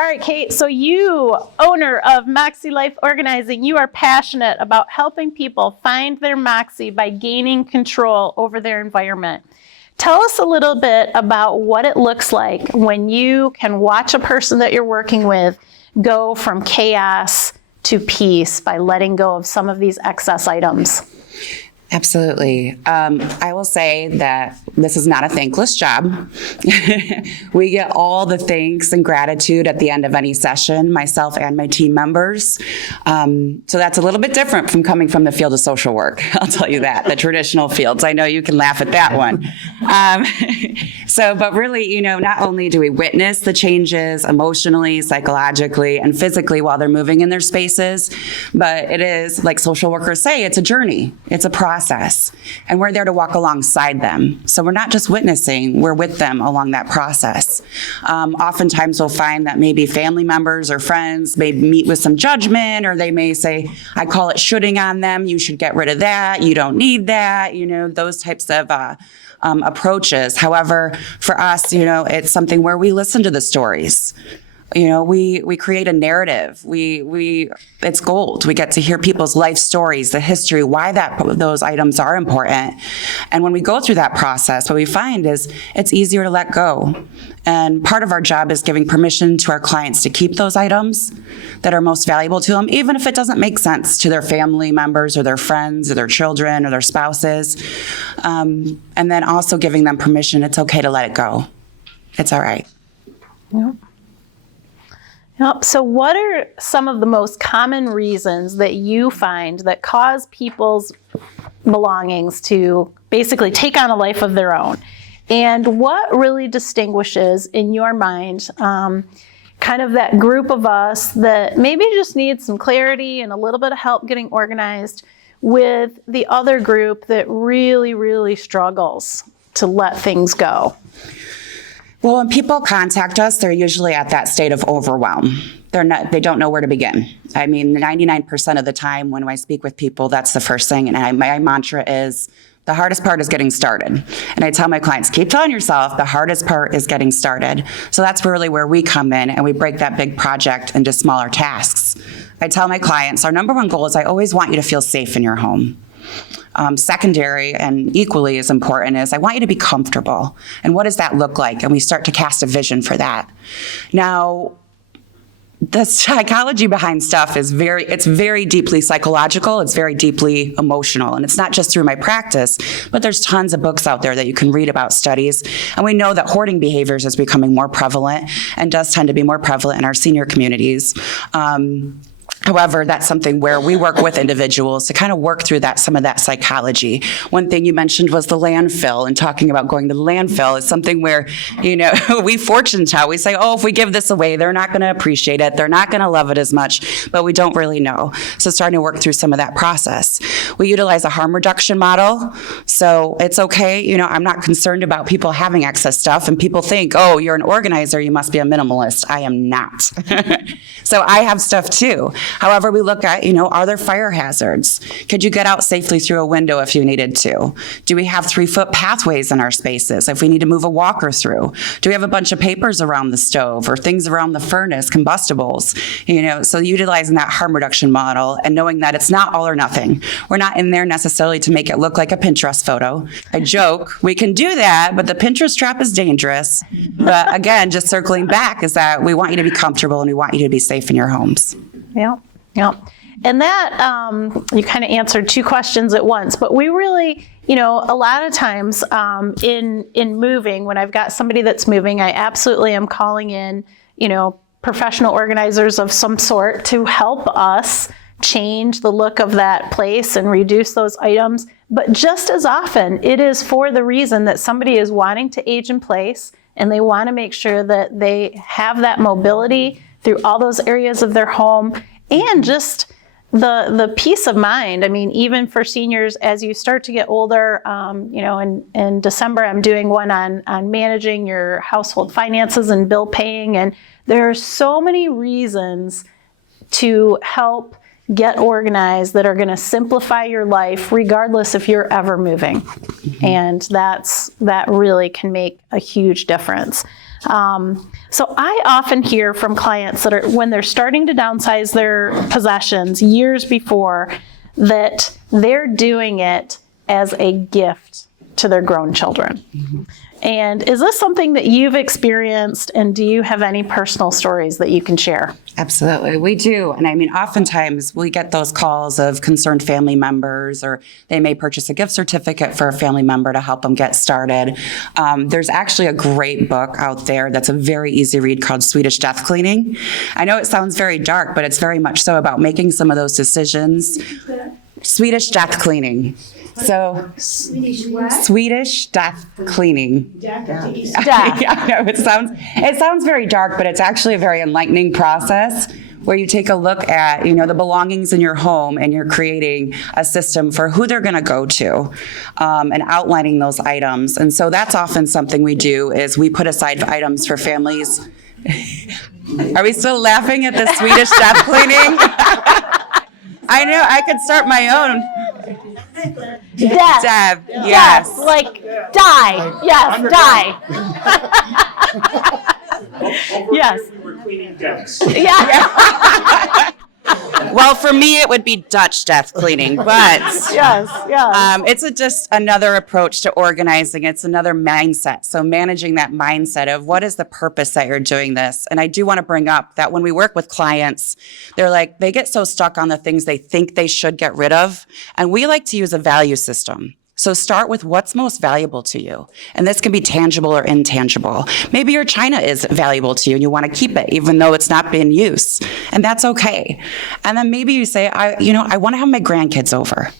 All right, Kate, so you, owner of Moxie Life Organizing, you are passionate about helping people find their Moxie by gaining control over their environment. Tell us a little bit about what it looks like when you can watch a person that you're working with go from chaos to peace by letting go of some of these excess items. Absolutely. I will say that this is not a thankless job. We get all the thanks and gratitude at the end of any session, myself and my team members. So that's a little bit different from coming from the field of social work. I'll tell you that, the traditional fields. I know you can laugh at that one. But really, not only do we witness the changes emotionally, psychologically, and physically while they're moving in their spaces, but it is, like social workers say, it's a journey. It's a process. And we're there to walk alongside them. So we're not just witnessing, we're with them along that process. Oftentimes we'll find that maybe family members or friends may meet with some judgment, or they may say, I call it shooting on them. You should get rid of that. You don't need that. Those types of approaches. However, for us, it's something where we listen to the stories. We create a narrative. It's gold. We get to hear people's life stories, the history, why those items are important. And when we go through that process, what we find is it's easier to let go. And part of our job is giving permission to our clients to keep those items that are most valuable to them, even if it doesn't make sense to their family members or their friends or their children or their spouses. And then also giving them permission, it's okay to let it go. It's all right. Yeah. So what are some of the most common reasons that you find that cause people's belongings to basically take on a life of their own? And what really distinguishes, in your mind, kind of that group of us that maybe just need some clarity and a little bit of help getting organized with the other group that really, really struggles to let things go? Well, when people contact us, they're usually at that state of overwhelm. They don't know where to begin. I mean, 99% of the time when I speak with people, that's the first thing. And my mantra is, the hardest part is getting started. And I tell my clients, keep telling yourself the hardest part is getting started. So that's really where we come in, and we break that big project into smaller tasks. I tell my clients, our number one goal is I always want you to feel safe in your home. Secondary and equally as important is I want you to be comfortable. And what does that look like? And we start to cast a vision for that. Now, the psychology behind stuff is very deeply psychological. It's very deeply emotional. And it's not just through my practice, but there's tons of books out there that you can read about studies. And we know that hoarding behaviors is becoming more prevalent and does tend to be more prevalent in our senior communities. However, that's something where we work with individuals to kind of work through some of that psychology. One thing you mentioned was the landfill, and talking about going to the landfill is something where, we fortune tell. We say, if we give this away, they're not going to appreciate it. They're not going to love it as much, but we don't really know. So starting to work through some of that process. We utilize a harm reduction model. So it's okay. I'm not concerned about people having excess stuff, and people think, you're an organizer, you must be a minimalist. I am not. So I have stuff too. However, we look at, are there fire hazards? Could you get out safely through a window if you needed to? Do we have 3-foot pathways in our spaces if we need to move a walker through? Do we have a bunch of papers around the stove or things around the furnace, combustibles? So utilizing that harm reduction model and knowing that it's not all or nothing. We're not in there necessarily to make it look like a Pinterest photo. I joke, we can do that, but the Pinterest trap is dangerous. But again, just circling back is that we want you to be comfortable and we want you to be safe in your homes. Yeah. And that, you kind of answered two questions at once, but we really, a lot of times in moving, when I've got somebody that's moving, I absolutely am calling in, professional organizers of some sort to help us change the look of that place and reduce those items. But just as often, it is for the reason that somebody is wanting to age in place and they want to make sure that they have that mobility through all those areas of their home, and just the peace of mind. I mean, even for seniors, as you start to get older, in December, I'm doing one on managing your household finances and bill paying. And there are so many reasons to help get organized that are going to simplify your life, regardless if you're ever moving. Mm-hmm. And that really can make a huge difference. So I often hear from clients that are, when they're starting to downsize their possessions years before, that they're doing it as a gift to their grown children. Mm-hmm. And is this something that you've experienced, and do you have any personal stories that you can share? Absolutely, we do. And I mean, oftentimes we get those calls of concerned family members, or they may purchase a gift certificate for a family member to help them get started. There's actually a great book out there that's a very easy read called Swedish Death Cleaning. I know it sounds very dark, but it's very much so about making some of those decisions. Swedish Death Cleaning. So Swedish death cleaning. Death. Yeah, no, it sounds very dark, but it's actually a very enlightening process where you take a look at, the belongings in your home, and you're creating a system for who they're going to go to, and outlining those items. And so that's often something we do, is we put aside items for families. Are we still laughing at the Swedish death cleaning? I know, I could start my own. Death. Deb, yes. Death, like die. Yes, die. Yes. We were cleaning decks. Yeah. Well, for me, it would be Dutch death cleaning, but Yes. it's just another approach to organizing. It's another mindset. So managing that mindset of what is the purpose that you're doing this. And I do want to bring up that when we work with clients, they get so stuck on the things they think they should get rid of. And we like to use a value system. So start with what's most valuable to you. And this can be tangible or intangible. Maybe your china is valuable to you and you want to keep it even though it's not in use. And that's okay. And then maybe you say, I want to have my grandkids over.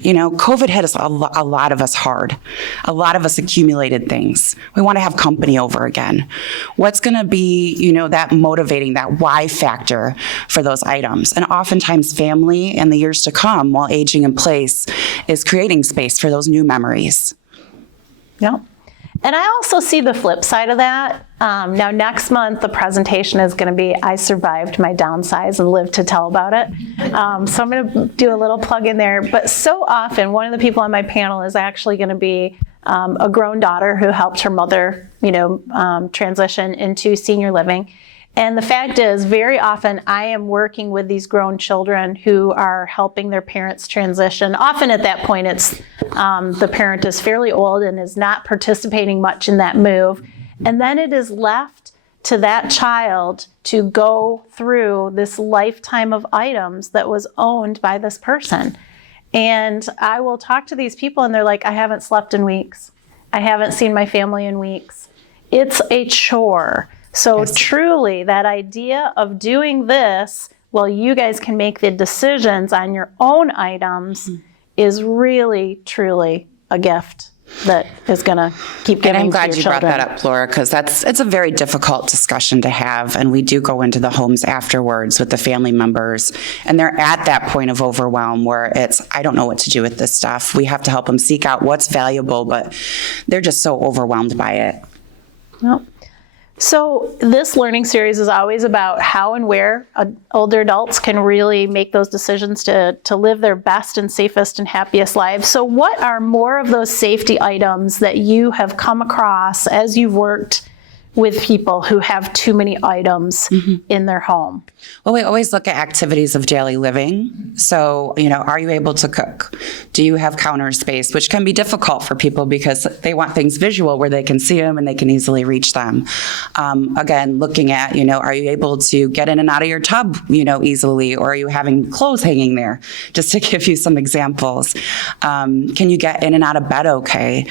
COVID hit us a lot of us hard. A lot of us accumulated things. We want to have company over again. What's going to be, that motivating, that why factor for those items? And oftentimes family in the years to come, while aging in place, is creating space for those new memories. Yeah. And I also see the flip side of that. Now, next month, the presentation is going to be I survived my downsize and lived to tell about it. So I'm going to do a little plug in there. But so often, one of the people on my panel is actually going to be a grown daughter who helped her mother, transition into senior living. And the fact is, very often I am working with these grown children who are helping their parents transition. Often at that point, it's the parent is fairly old and is not participating much in that move. And then it is left to that child to go through this lifetime of items that was owned by this person. And I will talk to these people and they're like, I haven't slept in weeks. I haven't seen my family in weeks. It's a chore. So yes. Truly, that idea of doing this while you guys can make the decisions on your own items is really, truly a gift that is going to keep giving. And I'm glad to you your brought children. that up, Laura, because it's a very difficult discussion to have. And we do go into the homes afterwards with the family members. And they're at that point of overwhelm where I don't know what to do with this stuff. We have to help them seek out what's valuable, but they're just so overwhelmed by it. Well, so this learning series is always about how and where older adults can really make those decisions to live their best and safest and happiest lives. So what are more of those safety items that you have come across as you've worked with people who have too many items in their home? Well, we always look at activities of daily living. So, are you able to cook? Do you have counter space, which can be difficult for people because they want things visual where they can see them and they can easily reach them. Again, looking at, are you able to get in and out of your tub, easily, or are you having clothes hanging there? Just to give you some examples. Can you get in and out of bed okay?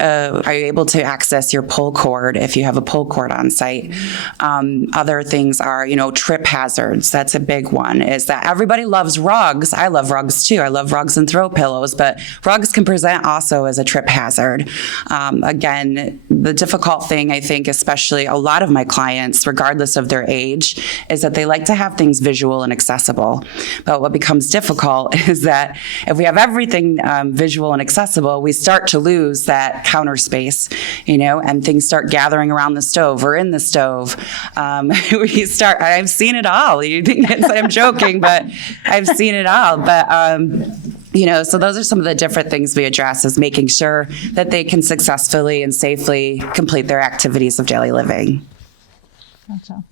Are you able to access your pull cord if you have a pull cord on site? Other things are, trip hazards. That's a big one, is that everybody loves rugs. I love rugs too. I love rugs and throw pillows, but rugs can present also as a trip hazard. Again, the difficult thing, I think, especially a lot of my clients, regardless of their age, is that they like to have things visual and accessible. But what becomes difficult is that if we have everything visual and accessible, we start to lose that counter space, and things start gathering around the stove or in the stove. I've seen it all. You think I'm joking, but I've seen it all. But So those are some of the different things we address, is making sure that they can successfully and safely complete their activities of daily living. Gotcha.